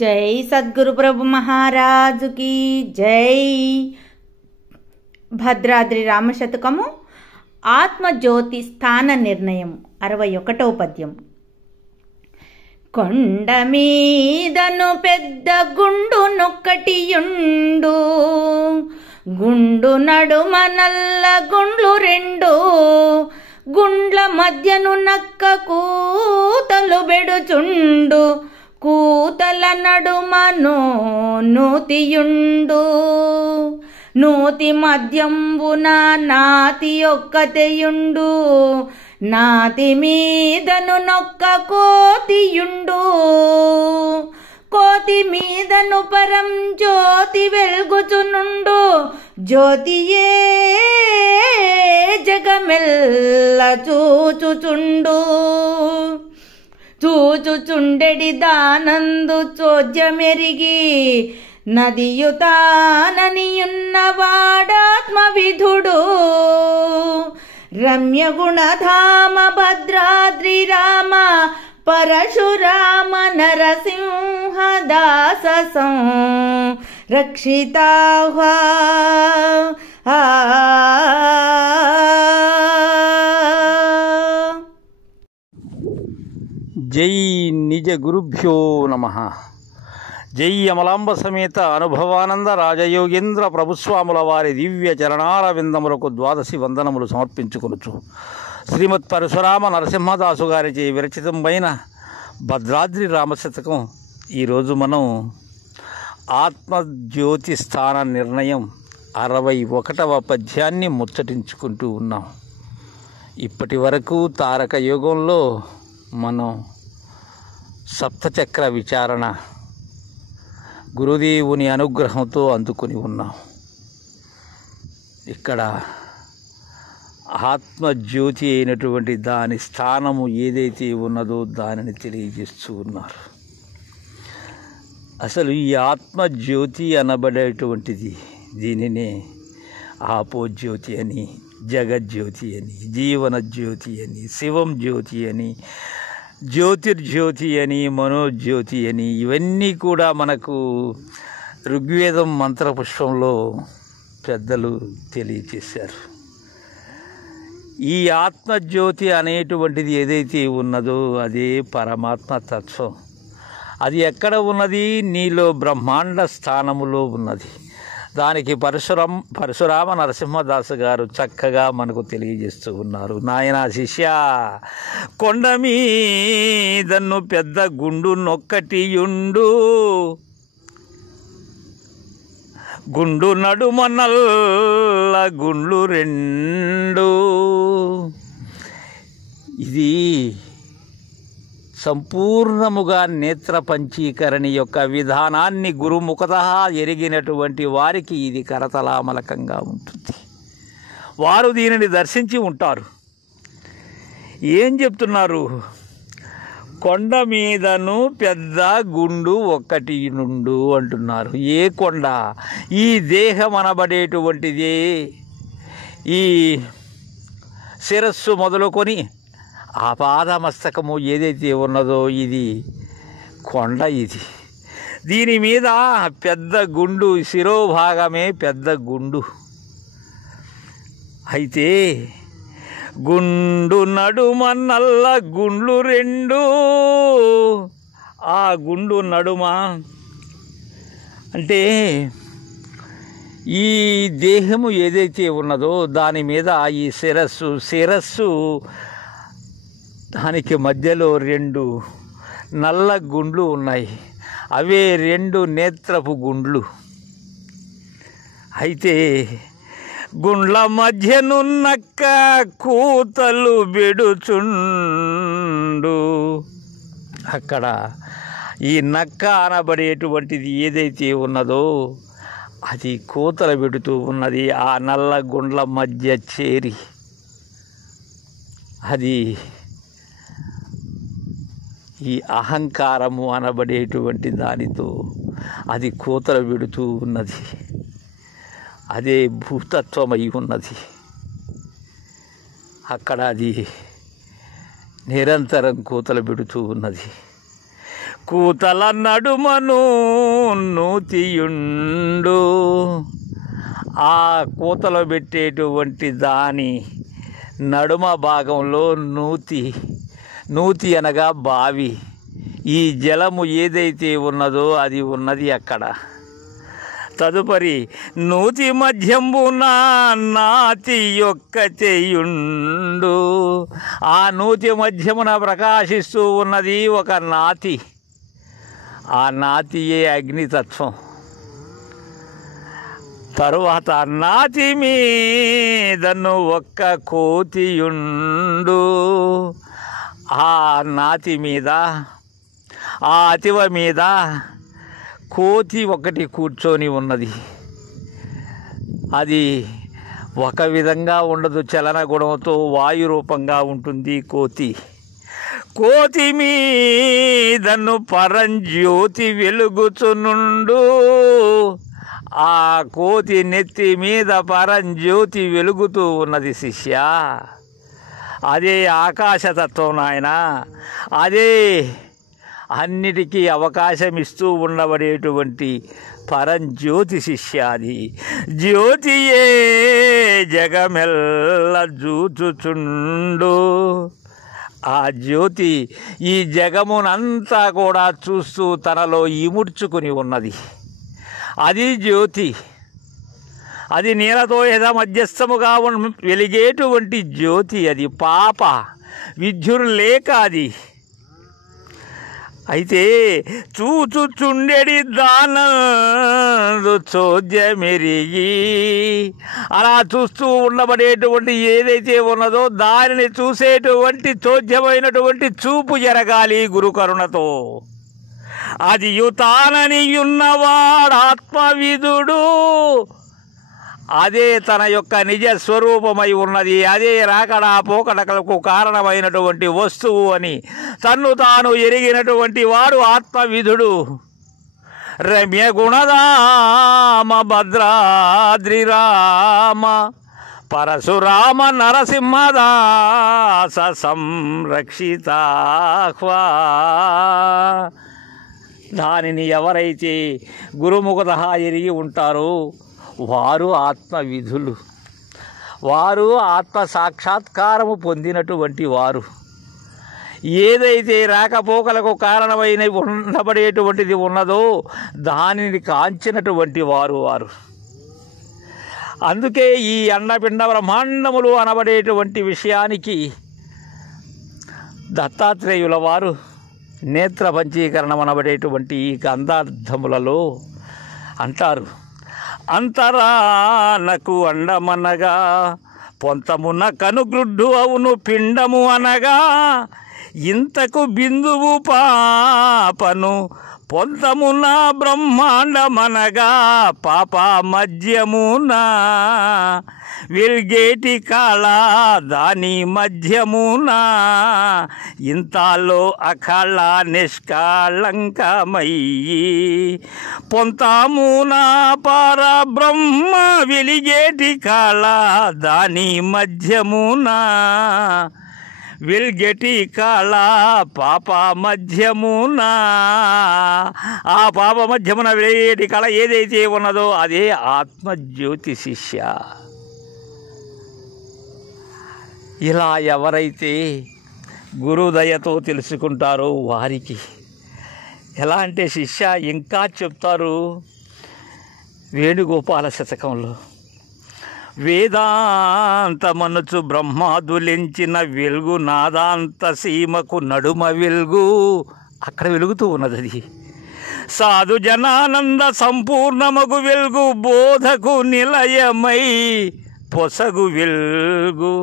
జై సద్గురు ప్రభు మహారాజుకి జై. భద్రాద్రి రామశతకము ఆత్మజ్యోతి స్థాన నిర్ణయం 61వ పద్యం. కొండ మీదను పెద్ద గుండు నొక్కటియుండు, గుండు నడుమ నల్ల గుండ్లు రెండు, గుండ్ల మధ్యను నక్క కూతలు బెడుచుండు, కూతల నడుమను నూతియుండు, నూతి మధ్యంబున నాతి ఒక్కతెయుండు, నాతి మీదను నొక్క కోతియుండు, కోతి మీదను పరం జ్యోతి వెల్గుచునుండు, జ్యోతియే జగమెల్ల చూచుచుండు, చూచుచుండెడి దానందు చోద్యమెరిగి, నదియుతాననియున్నవాడాత్మవిధుడు, రమ్యగుణధామ భద్రాద్రి రామ పరశురామ నరసింహ దాస రక్షితాహ్వా. జై నిజ గురుభ్యో నమః. జై అమలాంబ సమేత అనుభవానంద రాజయోగేంద్ర ప్రభుస్వాముల వారి దివ్య చరణార విందములకు ద్వాదశి వందనములు సమర్పించుకొనుచు శ్రీమత్ పరశురామ నరసింహదాసు గారిచే విరచితమైన భద్రాద్రి రామశతకం. ఈరోజు మనం ఆత్మజ్యోతి స్థాన నిర్ణయం 61వ పద్యాన్ని ముచ్చటించుకుంటూ ఉన్నాం. ఇప్పటి వరకు తారక యోగంలో మనం సప్తచక్ర విచారణ గురుదేవుని అనుగ్రహంతో అందుకుని ఉన్నాం. ఇక్కడ ఆత్మజ్యోతి అయినటువంటి దాని స్థానము ఏదైతే ఉన్నదో దానిని తెలియజేస్తూ ఉన్నారు. అసలు ఈ ఆత్మజ్యోతి అనబడేటువంటిది దీనినే ఆపోజ్యోతి అని, జగజ్యోతి అని, జీవనజ్యోతి అని, శివం జ్యోతి అని, జ్యోతిర్జ్యోతి అని, మనోజ్యోతి అని, ఇవన్నీ కూడా మనకు ఋగ్వేదం మంత్రపుష్పంలో పెద్దలు తెలియచేశారు. ఈ ఆత్మజ్యోతి అనేటువంటిది ఏదైతే ఉన్నదో అదే పరమాత్మ తత్వం. అది ఎక్కడ ఉన్నది? నీలో బ్రహ్మాండ స్థానములో ఉన్నది. దానికి పరశురామ నరసింహదాసు గారు చక్కగా మనకు తెలియజేస్తూ ఉన్నారు. నాయనా శిష్య, కొండ మీదను పెద్ద గుండు నొక్కటియుండు, గుండు నడుమ నల్ల గుండ్లు రెండు. ఇది సంపూర్ణముగా నేత్ర పంచీకరణి యొక్క విధానాన్ని గురుముఖతః ఎరిగినటువంటి వారికి ఇది కరతలామలకంగా ఉంటుంది. వారు దీనిని దర్శించి ఉంటారు. ఏం చెప్తున్నారు? కొండ మీదను పెద్ద గుండు ఒక్కటి నుండు అంటున్నారు. ఏ కొండ? ఈ దేహం అనబడేటువంటిదే. ఈ శిరస్సు మొదలుకొని ఆ పాదమస్తకము ఏదైతే ఉన్నదో ఇది కొండ. ఇది దీని మీద పెద్ద గుండు, శిరోభాగమే పెద్ద గుండు. అయితే గుండు నడుమ నల్ల గుండ్లు రెండు. ఆ గుండు నడుమ అంటే ఈ దేహము ఏదైతే ఉన్నదో దాని మీద ఈ శిరస్సు దానికి మధ్యలో 2 నల్ల గుండ్లు ఉన్నాయి. అవే 2 నేత్రపు గుండ్లు. అయితే గుండ్ల మధ్యనున్నక్క కూతలు బెడుచుండు. అక్కడ ఈ నక్క అనబడేటువంటిది ఏదైతే ఉన్నదో అది కూతలు పెడుతూ ఉన్నది. ఆ నల్ల గుండ్ల మధ్య చేరి అది ఈ అహంకారము అనబడేటువంటి దానితో అది కూతలు పెడుతూ ఉన్నది. అదే భూతత్వమై ఉన్నది. అక్కడ అది నిరంతరం కూతలు పెడుతూ ఉన్నది. కూతల నడుమను నూతియుండు. ఆ కూతలో పెట్టేటువంటి దాని నడుమ భాగంలో నూతి అనగా బావి. ఈ జలము ఏదైతే ఉన్నదో అది ఉన్నది అక్కడ. తదుపరి నూతి మధ్యంబున నాతి యొక్క చేయుండు. ఆ నూతి మధ్యమున ప్రకాశిస్తూ ఉన్నది ఒక నాతి. ఆ నాతియే అగ్నితత్వం. తరువాత నాతి మీదను ఒక్క కోతియుండు. ఆ నాతి మీద, ఆ అతివ మీద కోతి ఒకటి కూర్చొని ఉన్నది. అది ఒక విధంగా ఉండదు, చలన గుణంతో వాయు రూపంగా ఉంటుంది కోతి మీదను పరంజ్యోతి వెలుగుచునుండు. ఆ కోతి నెత్తి మీద పరంజ్యోతి వెలుగుతూ ఉన్నది శిష్య. అదే ఆకాశతత్వం నాయన. అదే అన్నిటికీ అవకాశం ఇస్తూ ఉండబడేటువంటి పరంజ్యోతి శిష్యాది. జ్యోతియే జగమెల్ల జూచుచుండు. ఆ జ్యోతి ఈ జగమునంతా కూడా చూస్తూ తనలో ఇముడ్చుకుని ఉన్నది. అది జ్యోతి. అది నీలతో యథా మధ్యస్థముగా వెలిగేటువంటి జ్యోతి. అది పాప విద్యురు లేక అది. అయితే చూచుచుండెడి దానందు చోద్యమెరిగి, అలా చూస్తూ ఉండబడేటువంటి ఏదైతే ఉన్నదో దానిని చూసేటువంటి చోద్యమైనటువంటి చూపు జరగాలి గురుకరుణతో. అది యుతాననియున్నవాడు ఆత్మవిదుడు. అదే తన యొక్క నిజ స్వరూపమై ఉన్నది. అదే రాకడా పోకడలకు కారణమైనటువంటి వస్తువు అని తన్ను తాను ఎరిగినటువంటి వాడు ఆత్మవిధుడు. రమ్య గుణదామ భద్రాద్రి రామ పరశురామ నరసింహదాస సంరక్షితాహ్వా. దానిని ఎవరైతే గురుముఖత ఎరిగి ఉంటారో వారు ఆత్మవిధులు. వారు ఆత్మ సాక్షాత్కారము పొందినటువంటి వారు. ఏదైతే రాకపోకలకు కారణమైన ఉండబడేటువంటిది ఉన్నదో దానిని కాంచినటువంటి వారు. అందుకే ఈ అండపిండ బ్రహ్మాండములు అనబడేటువంటి విషయానికి దత్తాత్రేయుల వారు నేత్ర పంచీకరణం అనబడేటువంటి ఈ గంధార్థములలో అంటారు, అంతరానకు అండమనగా పొంతమున కనుగ్రుడ్డు అవును పిండము అనగా ఇంతకు బిందువు పాపను పొంతమున బ్రహ్మాండమనగా పాప మధ్యమున వెల్గేటి కళ దాని మధ్యమున ఇంతలో అకళ నిష్కళంకమయ్యి పొంతమున పరబ్రహ్మ వెలిగేటి కళ దాని మధ్యమున వెల్గెటి కళ పాప మధ్యమున. ఆ పాప మధ్యమున వెలిగేటి కళ ఏదైతే ఉన్నదో అదే ఆత్మజ్యోతి శిష్య. ఇలా ఎవరైతే గురుదయతో తెలుసుకుంటారో వారికి ఎలా అంటే శిష్య ఇంకా చెప్తారు వేణుగోపాల శతకంలో, వేదాంతమనుచు బ్రహ్మాదులించిన వెలుగు నాదాంత సీమకు నడుమ వెలుగు. అక్కడ వెలుగుతూ ఉన్నది అది. సాధు జనానంద సంపూర్ణమగు వెలుగు బోధకు నిలయమై పొసగు వెలుగు.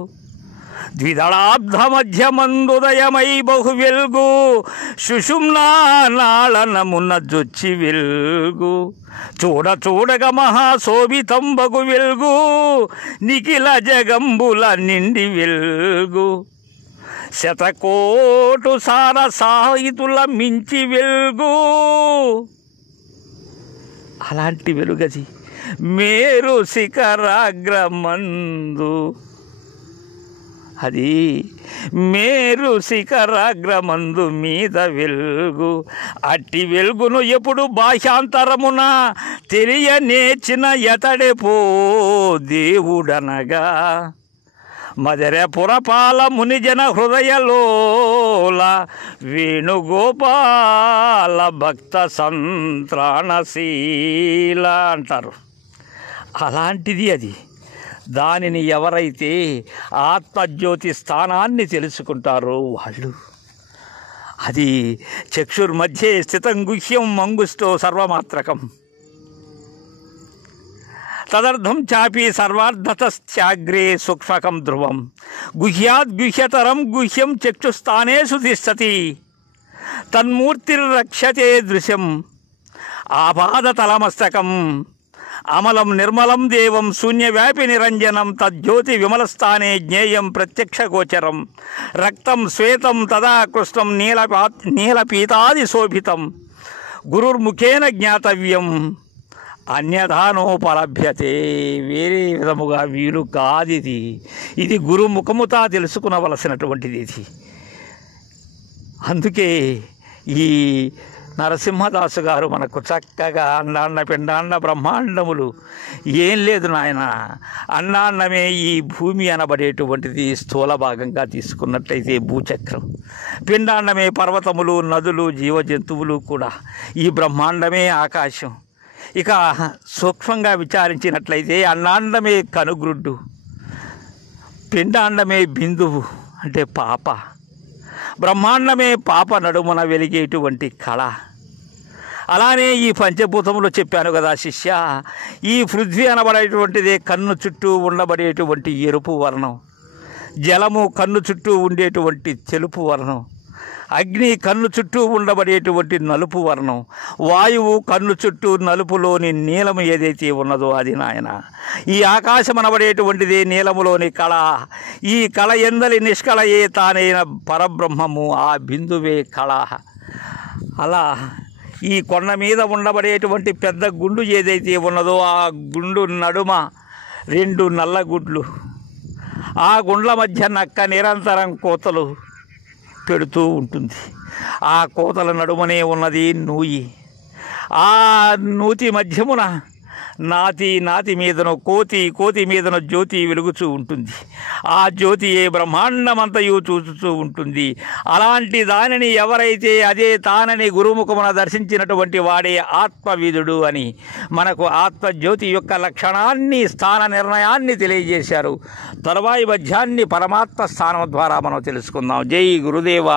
ద్విదళాబ్ధ మధ్యమందుదయమై బహు వెలుగు సుషుమ్నా నాళనమున జొచ్చి వెలుగు. చూడ చూడగా మహాశోభితంబగు వెలుగు నిఖిల జగంబుల నిండి వెలుగు. శతకోటు సార సాహితుల మించి వెలుగు. అలాంటి వెలుగది మేరు శిఖరాగ్రమందు. అది మేరు శిఖరాగ్రమందు మీద వెలుగు, అట్టి వెలుగును ఎప్పుడు భాషాంతరమున తెలియనేర్చిన ఎతడే పో దేవుడనగా, మదర పురపాల మునిజన హృదయలోల వేణుగోపాల భక్త సంత్రాణశీల అంటారు. అలాంటిది అది. దానిని ఎవరైతే ఆత్మజ్యోతి స్థానాన్ని తెలుసుకుంటారో వాళ్ళు, అది చక్షుర్మధ్యే స్థితం గుహ్యం మంగుష్టో సర్వమాత్రకం, తదర్థం చాపి సర్వార్థతశ్చాగ్రే సూక్ష్మకం ధ్రువం, గుహ్యాద్గుహ్యతరం గుహ్యం చక్షుస్థానేషు తిష్టతి, తన్మూర్తిర్రక్షతే దృశ్యం ఆపాదతలమస్తకం, అమలం నిర్మలం దేవం శూన్యవ్యాపి నిరంజనం, తజ్జ్యోతి విమలస్థానే జ్ఞేయం ప్రత్యక్షగోచరం, రక్తం శ్వేతం తదా కృష్ణం నీలపీతాది శోభితం, గురుర్ముఖేన జ్ఞాతవ్యం అన్యథానోపలభ్యతే. వేరే విధముగా వీలు కాదిది. ఇది గురుముఖముతా తెలుసుకునవలసినటువంటిది ఇది. అందుకే ఈ నరసింహదాసు గారు మనకు చక్కగా అండాండ పిండాండ బ్రహ్మాండములు ఏం లేదు నాయన, అండాండమే ఈ భూమి అనబడేటువంటిది స్థూల భాగంగా తీసుకున్నట్లయితే భూచక్రం, పిండాండమే పర్వతములు నదులు జీవజంతువులు కూడా, ఈ బ్రహ్మాండమే ఆకాశం. ఇక సూక్ష్మంగా విచారించినట్లయితే అండాండమే కనుగ్రుడ్డు, పిండాండమే బిందువు అంటే పాప, బ్రహ్మాండమే పాప నడుమున వెలిగేటువంటి కళ. అలానే ఈ పంచభూతములు చెప్పాను కదా శిష్య, ఈ పృథ్వీ అనబడేటువంటిదే కన్ను చుట్టూ ఉండబడేటువంటి ఎరుపు వర్ణం, జలము కన్ను చుట్టూ ఉండేటువంటి తెలుపు వర్ణం, అగ్ని కన్ను చుట్టూ ఉండబడేటువంటి నలుపు వర్ణం, వాయువు కన్ను చుట్టూ నలుపులోని నీలము ఏదైతే ఉన్నదో అది నాయన. ఈ ఆకాశం అనబడేటువంటిది నీలములోని కళ, ఈ కళ ఎందలి నిష్కళయే తానైన పరబ్రహ్మము, ఆ బిందువే కళ. అలా ఈ కొండ మీద ఉండబడేటువంటి పెద్ద గుండు ఏదైతే ఉన్నదో ఆ గుండు నడుమ 2 నల్ల గుడ్లు, ఆ గుండ్ల మధ్య నక్క నిరంతరం కోతలు పెడుతూ ఉంటుంది. ఆ కోతల నడుమనే ఉన్నది నూయి. ఆ నూతి మధ్యమున నాతి మీదను కోతి మీదను జ్యోతి వెలుగుతూ ఉంటుంది. ఆ జ్యోతి ఏ బ్రహ్మాండమంతయు చూచుతూ ఉంటుంది. అలాంటి దానిని ఎవరైతే అదే తానని గురుముఖమున దర్శించినటువంటి వాడే ఆత్మవిదుడు అని మనకు ఆత్మజ్యోతి యొక్క లక్షణాన్ని, స్థాన నిర్ణయాన్ని తెలియజేశారు. తరువాయి మధ్యాన్ని పరమాత్మ స్థానం ద్వారా మనం తెలుసుకుందాం. జై గురుదేవ.